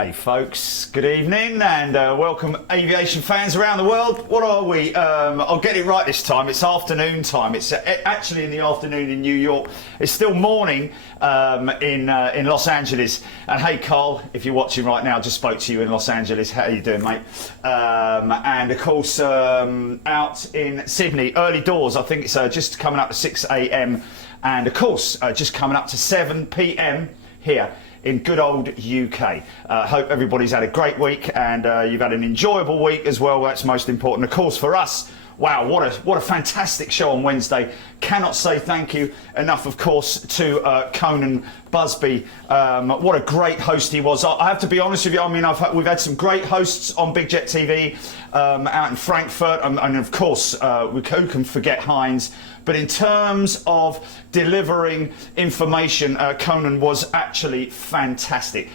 Hey folks, good evening and welcome aviation fans around the world. What are we? I'll get it right this time. It's afternoon time. It's actually in the afternoon in New York. It's still morning in Los Angeles. And hey Carl, if you're watching right now, I just spoke to you in Los Angeles. How you doing, mate? And of course out in Sydney, early doors. I think it's just coming up to 6 a.m. and of course just coming up to 7 p.m. here in good old UK. Hope everybody's had a great week and you've had an enjoyable week as well. That's most important. Of course, for us, wow, what a fantastic show on Wednesday. Cannot say thank you enough, of course, to Conan Busby. What a great host he was. I have to be honest with you, I mean, we've had some great hosts on Big Jet TV out in Frankfurt, and of course, who can forget Heinz? But in terms of delivering information, Conan was actually fantastic.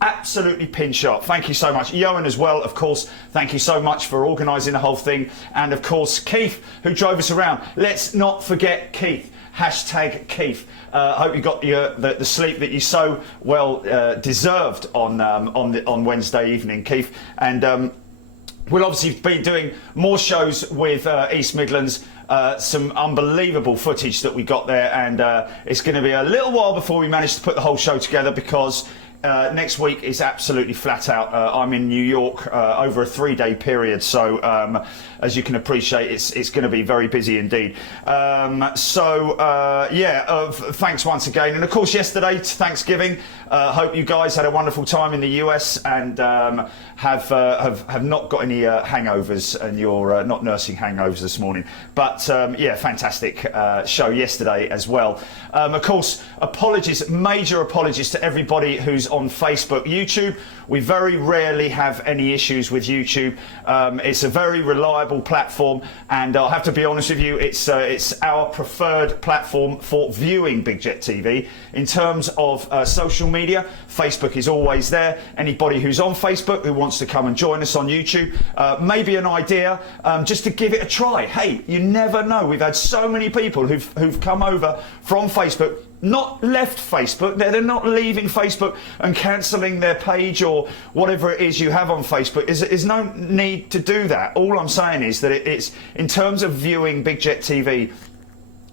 Absolutely pin sharp. Thank you so much. Johan as well, of course. Thank you so much for organising the whole thing. And of course, Keith, who drove us around. Let's not forget Keith. Hashtag Keith. Hope you got the sleep that you so well deserved on Wednesday evening, Keith. And we'll obviously be doing more shows with East Midlands. Some unbelievable footage that we got there, and it's going to be a little while before we manage to put the whole show together because next week is absolutely flat out. I'm in New York over a 3-day period, so as you can appreciate, it's going to be very busy indeed. Thanks once again, and of course yesterday, Thanksgiving. Hope you guys had a wonderful time in the US and have not got any hangovers, and you're not nursing hangovers this morning. But yeah, fantastic show yesterday as well. Of course, apologies, major apologies to everybody who's on Facebook, YouTube. We very rarely have any issues with YouTube. It's a very reliable platform, and I'll have to be honest with you, it's our preferred platform for viewing Big Jet TV. In terms of social media, Facebook is always there. Anybody who's on Facebook who wants to come and join us on YouTube, maybe an idea, just to give it a try. Hey, you never know. We've had so many people who've come over from Facebook, not left Facebook. They're not leaving Facebook and cancelling their page or whatever it is you have on Facebook. There's no need to do that. All I'm saying is that it's in terms of viewing Big Jet TV,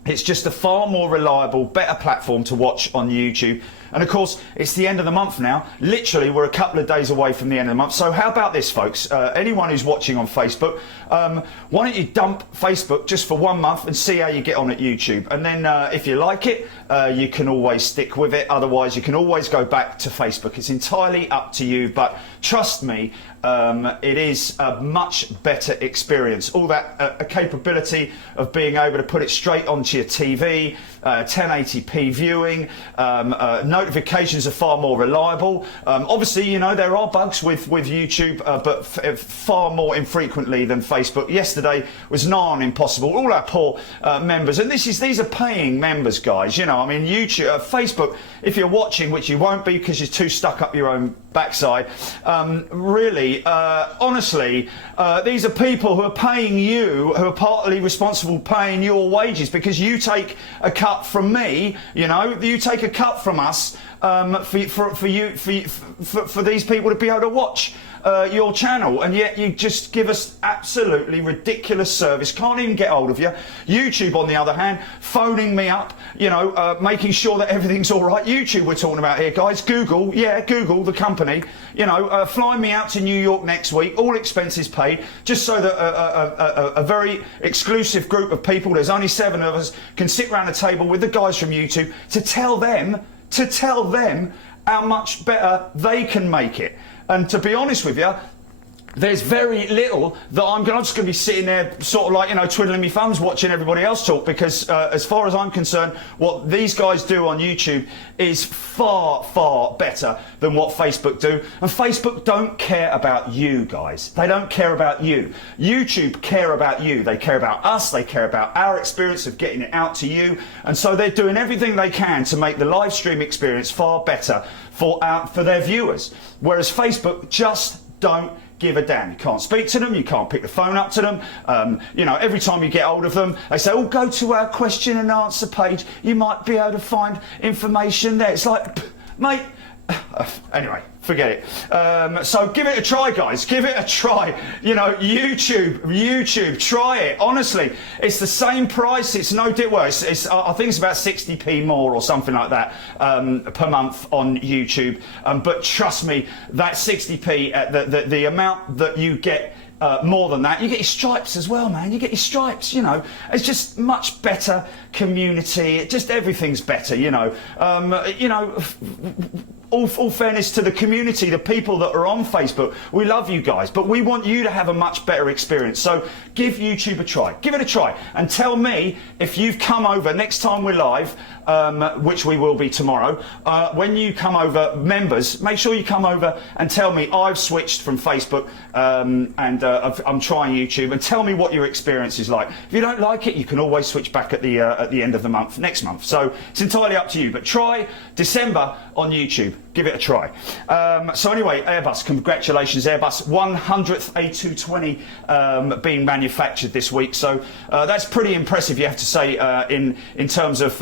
it's just a far more reliable, better platform to watch on YouTube. And of course, it's the end of the month now. Literally, we're a couple of days away from the end of the month. So how about this, folks? Anyone who's watching on Facebook, why don't you dump Facebook just for 1 month and see how you get on at YouTube? And then if you like it, you can always stick with it. Otherwise, you can always go back to Facebook. It's entirely up to you. But trust me, it is a much better experience. All that capability of being able to put it straight onto your TV, 1080p viewing, notifications are far more reliable. Obviously, you know, there are bugs with YouTube, but far more infrequently than Facebook. Yesterday was nigh on impossible. All our poor members, and these are paying members, guys. You know, I mean, YouTube, Facebook, if you're watching, which you won't be because you're too stuck up your own backside, really, honestly, these are people who are paying you, who are partly responsible paying your wages, because you take a cut from me, you know, you take a cut from us for these people to be able to watch your channel, and yet you just give us absolutely ridiculous service. Can't even get hold of you. YouTube, on the other hand, phoning me up, you know, making sure that everything's all right. YouTube we're talking about here, guys. Google, yeah, Google, the company, you know, flying me out to New York next week, all expenses paid, just so that a very exclusive group of people, there's only 7 of us, can sit around a table with the guys from YouTube to tell them how much better they can make it. And to be honest with you, there's very little that I'm just going to be sitting there sort of like, you know, twiddling my thumbs watching everybody else talk, because as far as I'm concerned, what these guys do on YouTube is far, far better than what Facebook do. And Facebook don't care about you guys. They don't care about you. YouTube care about you. They care about us. They care about our experience of getting it out to you. And so they're doing everything they can to make the live stream experience far better for their viewers. Whereas Facebook just don't give a damn. You can't speak to them, you can't pick the phone up to them. You know, every time you get hold of them, they say, oh, go to our question and answer page. You might be able to find information there. It's like, mate, anyway, forget it. So give it a try, guys. Give it a try. You know, YouTube, try it. Honestly, it's the same price. It's no well, I think it's about 60p more or something like that per month on YouTube. But trust me, that 60p, the amount that you get. More than that, you get your stripes as well, man. You get your stripes, you know. It's just much better community. Just everything's better, you know. All fairness to the community, the people that are on Facebook, we love you guys, but we want you to have a much better experience. So give YouTube a try. Give it a try and tell me if you've come over next time we're live, which we will be tomorrow. When you come over, members, make sure you come over and tell me I've switched from Facebook and I'm trying YouTube, and tell me what your experience is like. If you don't like it, you can always switch back at the end of the month, next month. So it's entirely up to you, but try December on YouTube. Give it a try. So anyway, Airbus, congratulations Airbus, 100th A220 being manufactured this week. So that's pretty impressive, you have to say, in terms of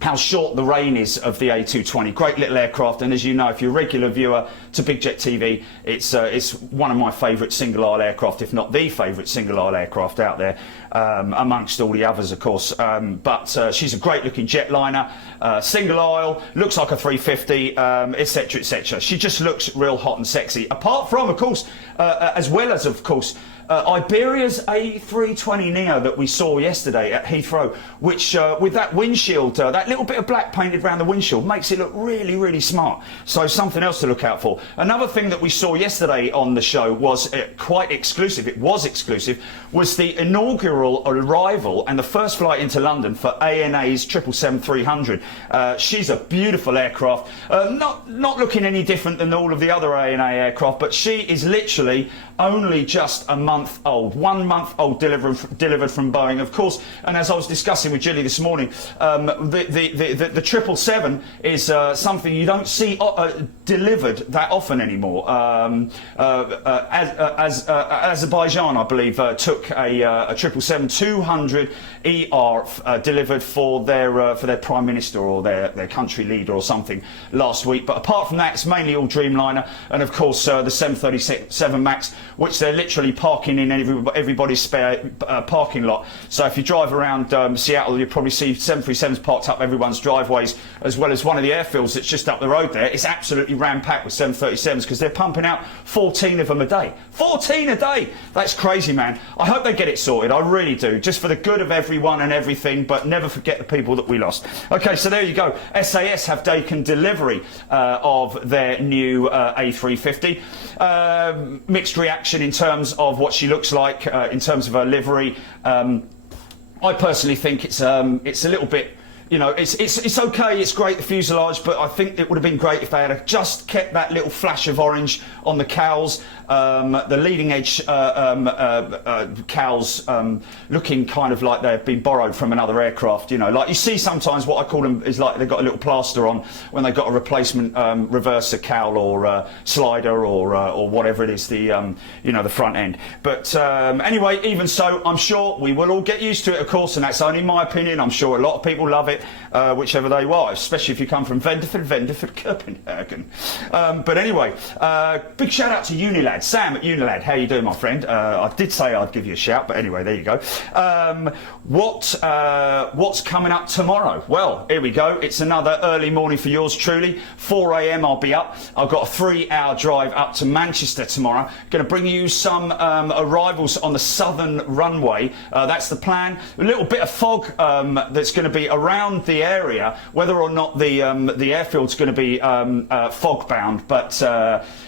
how short the reign is of the A220. Great little aircraft, and as you know, if you're a regular viewer to Big Jet TV, it's one of my favourite single-aisle aircraft, if not the favourite single-aisle aircraft out there, amongst all the others, of course. But she's a great-looking jetliner, single-aisle, looks like a 350, etc., etc. She just looks real hot and sexy. Apart from, of course, as well as, of course, Iberia's A320neo that we saw yesterday at Heathrow, which with that windshield, that little bit of black painted around the windshield, makes it look really, really smart. So something else to look out for. Another thing that we saw yesterday on the show was quite exclusive. It was exclusive. Was the inaugural arrival and the first flight into London for ANA's 777-300. She's a beautiful aircraft. Not looking any different than all of the other ANA aircraft, but she is literally only just a month old, 1 month old, delivered from Boeing, of course. And as I was discussing with Julie this morning, the 777 is something you don't see delivered that often anymore. Azerbaijan, I believe, took a 777-200 ER delivered for their Prime Minister or their country leader or something last week. But apart from that, it's mainly all Dreamliner, and of course the 737 MAX, which they're literally parking in everybody's spare parking lot. So if you drive around Seattle, you'll probably see 737s parked up everyone's driveways, as well as one of the airfields that's just up the road there. It's absolutely ram-packed with 737s because they're pumping out 14 of them a day. 14 a day! That's crazy, man. I hope they get it sorted. I really do. Just for the good of everyone and everything, but never forget the people that we lost. Okay, so there you go. SAS have taken delivery of their new A350. Mixed reaction in terms of what she looks like, in terms of her livery. I personally think it's a little bit, you know, it's okay, it's great, the fuselage, but I think it would have been great if they had just kept that little flash of orange on the cowls, the leading edge cowls looking kind of like they've been borrowed from another aircraft, you know, like you see sometimes. What I call them is like they've got a little plaster on when they've got a replacement reverser cowl or slider or whatever it is, the you know, the front end. But anyway, even so, I'm sure we will all get used to it, of course, and that's only my opinion. I'm sure a lot of people love it, whichever they are, especially if you come from Venderford, Copenhagen. But anyway, big shout out to Unilad, Sam at Unilad. How you doing, my friend? I did say I'd give you a shout, but anyway, there you go. What's coming up tomorrow? Well, here we go. It's another early morning for yours truly. 4 a.m. I'll be up. I've got a 3-hour drive up to Manchester tomorrow. Going to bring you some arrivals on the southern runway. That's the plan. A little bit of fog that's going to be around the area, whether or not the airfield's going to be fog bound, but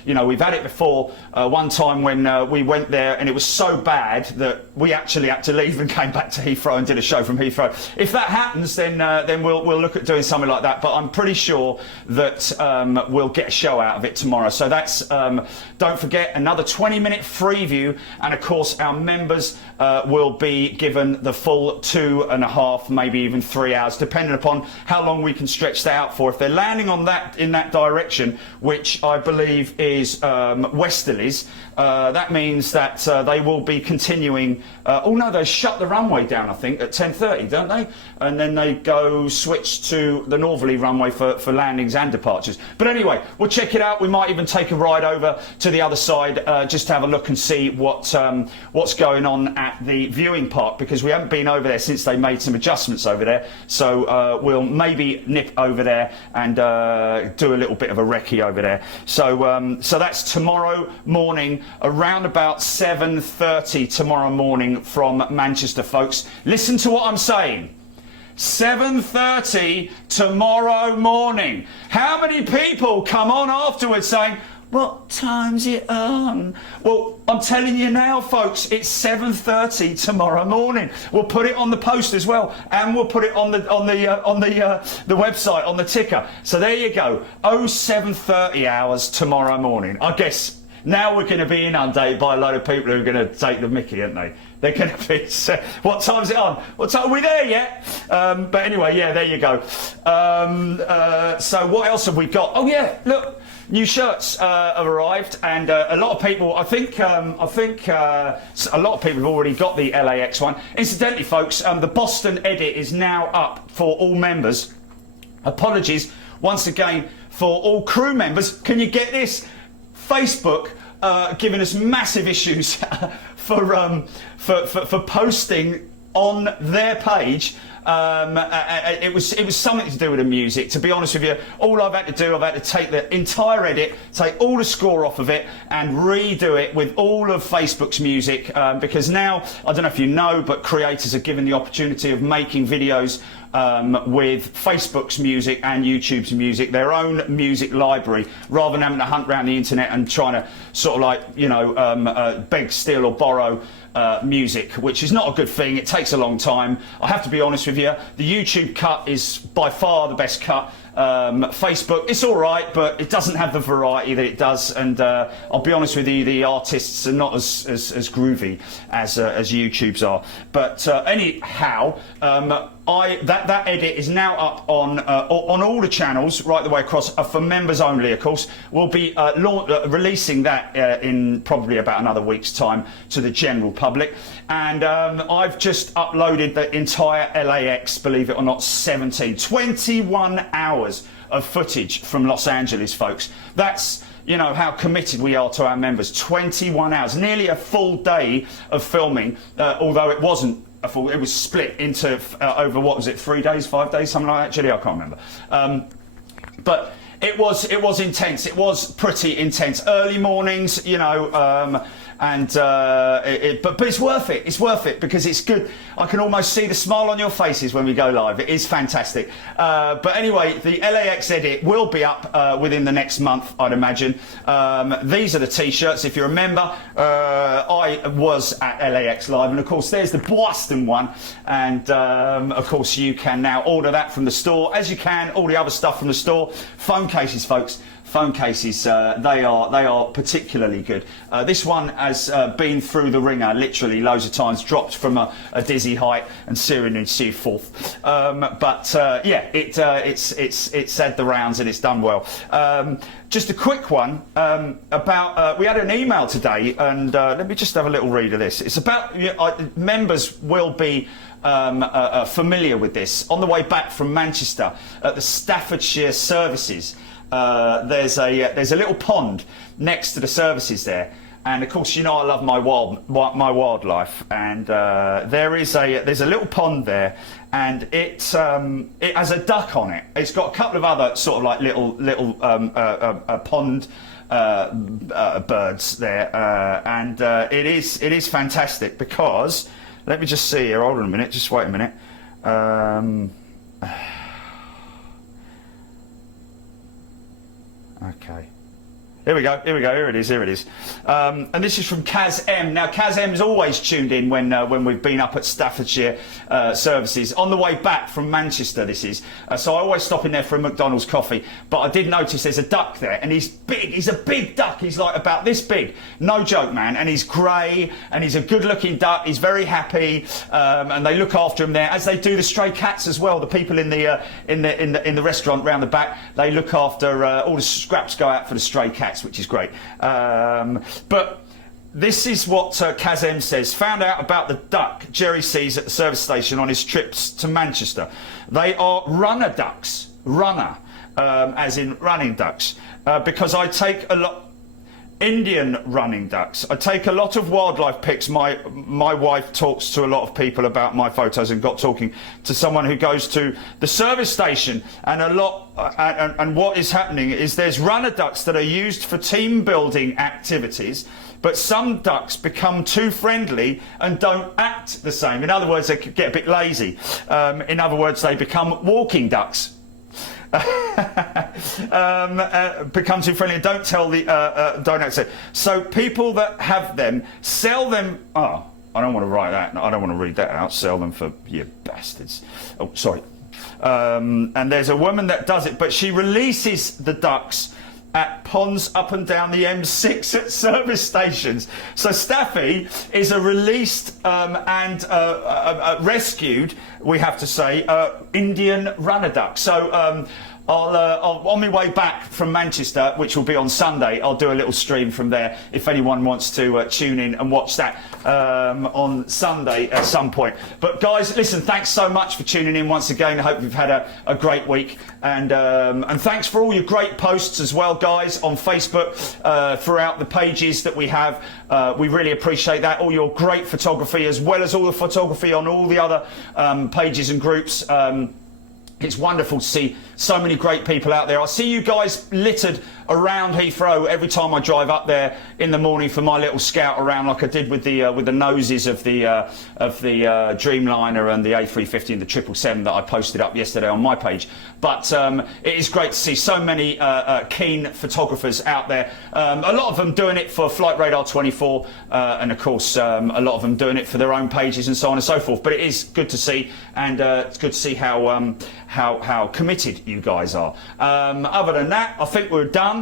you know, we've had it before. One time when we went there and it was so bad that we actually had to leave and came back to Heathrow and did a show from Heathrow. If that happens, then we'll look at doing something like that, but I'm pretty sure that we'll get a show out of it tomorrow. So that's don't forget, another 20-minute Freeview, and of course our members will be given the full 2.5, maybe even 3 hours, depending depending upon how long we can stretch that out for. If they're landing on that in that direction, which I believe is westerlies, that means that they will be continuing. Oh no, they shut the runway down, I think, at 10:30, don't they? And then they go switch to the northerly runway for landings and departures. But anyway, we'll check it out. We might even take a ride over to the other side just to have a look and see what's going on at the viewing park, because we haven't been over there since they made some adjustments over there. So we'll maybe nip over there and do a little bit of a recce over there. So so that's tomorrow morning, around about 7:30 tomorrow morning from Manchester, folks. Listen to what I'm saying. 7:30 tomorrow morning. How many people come on afterwards saying, what time's it on? Well, I'm telling you now, folks, it's 7:30 tomorrow morning. We'll put it on the post as well, and we'll put it on the website, on the ticker. So there you go. 07:30 hours tomorrow morning. I guess now we're going to be inundated by a load of people who are going to take the mickey, aren't they? They're going to be, what time's it on? What time, are we there yet? But anyway, yeah, there you go. So what else have we got? Oh yeah, look, new shirts have arrived, and a lot of people, I think a lot of people have already got the LAX one. Incidentally, folks, the Boston edit is now up for all members. Apologies once again for all crew members. Can you get this? Facebook giving us massive issues for posting on their page. It was something to do with the music. To be honest with you, all I've had to do, I've had to take the entire edit, take all the score off of it, and redo it with all of Facebook's music. Because now, I don't know if you know, but creators are given the opportunity of making videos with Facebook's music and YouTube's music, their own music library, rather than having to hunt around the internet and trying to sort of like, you know, beg, steal or borrow music, which is not a good thing. It takes a long time. I have to be honest with you, the YouTube cut is by far the best cut. Facebook, it's all right, but it doesn't have the variety that it does, and I'll be honest with you, the artists are not as groovy as YouTube's are. But anyhow, that edit is now up on all the channels right the way across, for members only, of course. We'll be releasing that in probably about another week's time to the general public. And I've just uploaded the entire LAX, believe it or not, 21 hours of footage from Los Angeles, folks. That's, you know, how committed we are to our members. 21 hours, nearly a full day of filming, although it wasn't a full, it was split into over, what was it, 3 days, 5 days, something like that. Actually, I can't remember. But it was intense. It was pretty intense. Early mornings, you know, but it's worth it. It's worth it because it's good. I can almost see the smile on your faces when we go live. It is fantastic. But anyway, the LAX edit will be up within the next month, I'd imagine. These are the t-shirts. If you remember, I was at LAX Live, and of course there's the Boston one, and of course you can now order that from the store, as you can all the other stuff from the store. Phone cases, folks. Phone cases, they are particularly good. This one has been through the ringer, literally loads of times, dropped from a dizzy height and so on and so forth. Yeah, it's had the rounds and it's done well. Just a quick one about, we had an email today, and let me just have a little read of this. It's about, members will be familiar with this. On the way back from Manchester at the Staffordshire services, there's a little pond next to the services there, and of course, you know, I love my wildlife, and there's a little pond there, and it has a duck on it. It's got a couple of other sort of like little pond birds there, and it is fantastic because, let me just see here. Hold on a minute. Just wait a minute. Okay. Here we go, here we go, here it is, here it is. And this is from Kaz M. Now, Kaz M's always tuned in when we've been up at Staffordshire services. On the way back from Manchester, this is. So I always stop in there for a McDonald's coffee. But I did notice there's a duck there, and he's big. He's a big duck. He's like about this big. No joke, man. And he's grey, and he's a good-looking duck. He's very happy, and they look after him there, as they do the stray cats as well. The people in the restaurant round the back, they look after all the scraps go out for the stray cats, which is great. But this is what Kazem says. Found out about the duck Jerry sees at the service station on his trips to Manchester. They are runner ducks. Runner, as in running ducks. Because I take a lot... Indian running ducks. I take a lot of wildlife pics. My wife talks to a lot of people about my photos, and got talking to someone who goes to the service station, and and what is happening is there's runner ducks that are used for team building activities, but some ducks become too friendly and don't act the same. In other words, they could get a bit lazy. In other words, they become walking ducks. Become too friendly and don't tell the don't accept. So people that have them sell them. Oh, I don't want to write that. I don't want to read that out. Sell them for you bastards. Oh, sorry. And there's a woman that does it, but she releases the ducks at ponds up and down the M6 at service stations. So Staffy is a released and rescued, we have to say, Indian runner duck. So I'll on my way back from Manchester, which will be on Sunday, I'll do a little stream from there if anyone wants to tune in and watch that on Sunday at some point. But guys, listen, thanks so much for tuning in once again. I hope you've had a great week, and thanks for all your great posts as well, guys, on Facebook throughout the pages that we have. We really appreciate that. All your great photography, as well as all the photography on all the other pages and groups. It's wonderful to see so many great people out there. I see you guys littered around Heathrow every time I drive up there in the morning for my little scout around, like I did with the noses of the Dreamliner and the A350 and the 777 that I posted up yesterday on my page. But it is great to see so many keen photographers out there. A lot of them doing it for Flight Radar 24, and of course a lot of them doing it for their own pages and so on and so forth. But it is good to see, and it's good to see how committed you guys are. Other than that, I think we're done.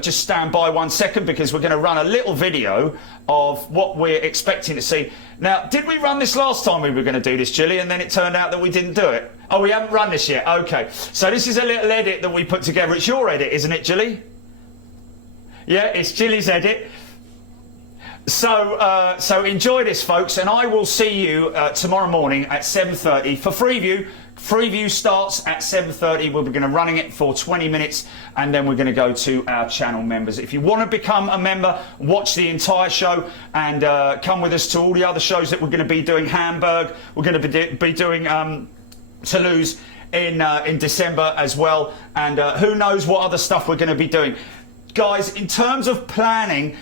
Just stand by 1 second, because we're going to run a little video of what we're expecting to see. Now, did we run this last time we were going to do this, Gilly, and then it turned out that we didn't do it? Oh, we haven't run this yet. Okay, so this is a little edit that we put together. It's your edit, isn't it, Gilly? Yeah, it's Gilly's edit. So so enjoy this, folks, and I will see you tomorrow morning at 7:30 for Freeview. Freeview starts at 7:30. We're going to running it for 20 minutes, and then we're going to go to our channel members. If you want to become a member, watch the entire show, and come with us to all the other shows that we're going to be doing. Hamburg, we're going to be doing Toulouse in December as well, and who knows what other stuff we're going to be doing. Guys, in terms of planning,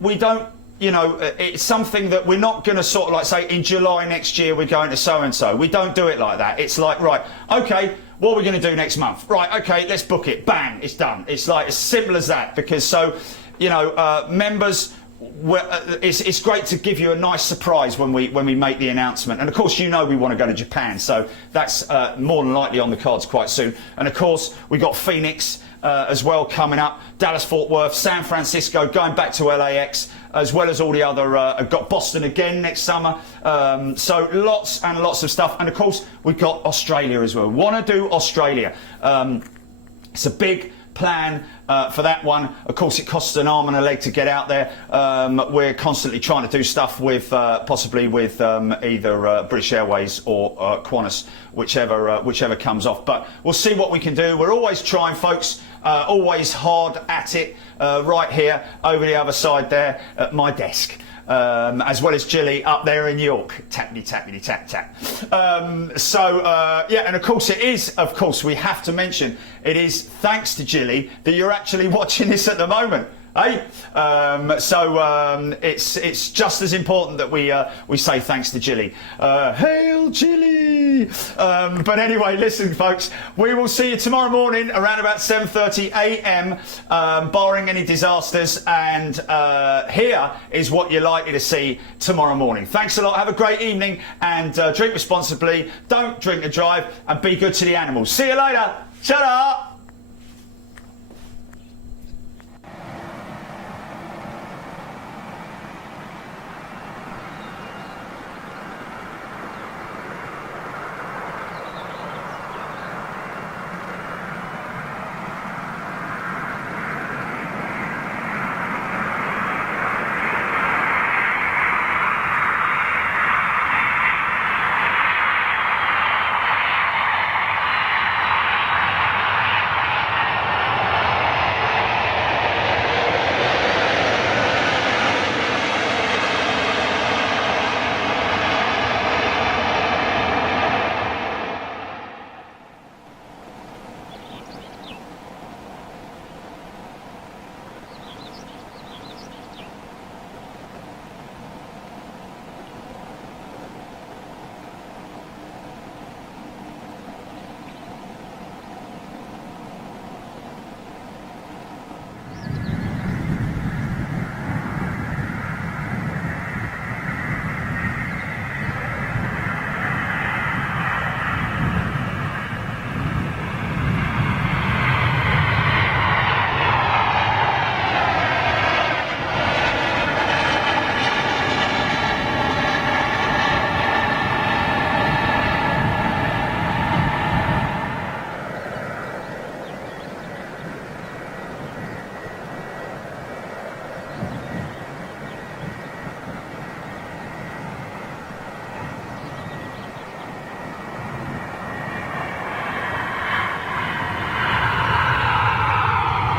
we don't. You know, it's something that we're not going to sort of like say in July next year we're going to so-and-so. We don't do it like that. It's like, right, okay, what are we going to do next month? Right, okay, let's book it. Bang, it's done. It's like as simple as that, because so, you know, members, it's great to give you a nice surprise when we make the announcement. And of course, you know we want to go to Japan, so that's more than likely on the cards quite soon. And of course, we got Phoenix as well coming up, Dallas, Fort Worth, San Francisco, going back to LAX, as well as all the other, I've got Boston again next summer. So lots and lots of stuff. And of course, we've got Australia as well. We want to do Australia. It's a big plan for that one. Of course, it costs an arm and a leg to get out there. We're constantly trying to do stuff with possibly with either British Airways or Qantas, whichever comes off. But we'll see what we can do. We're always trying, folks. Always hard at it. Right here, over the other side there, at my desk. As well as Gilly up there in York. Tappity, tappity, tap, tap. Yeah, and of course it is, of course, we have to mention, it is thanks to Gilly that you're actually watching this at the moment. Hey, it's just as important that we say thanks to Gilly. Hail Gilly! But anyway, listen, folks, we will see you tomorrow morning around about 7:30 a.m., barring any disasters. And here is what you're likely to see tomorrow morning. Thanks a lot. Have a great evening and drink responsibly. Don't drink and drive, and be good to the animals. See you later. Shut up.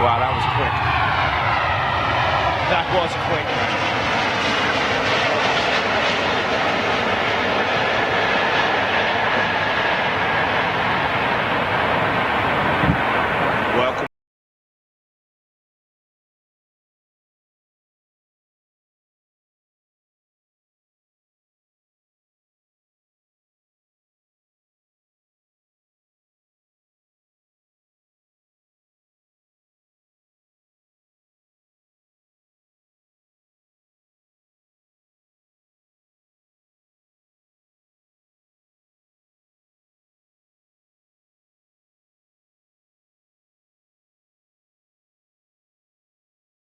Wow, that was quick. That was quick, man.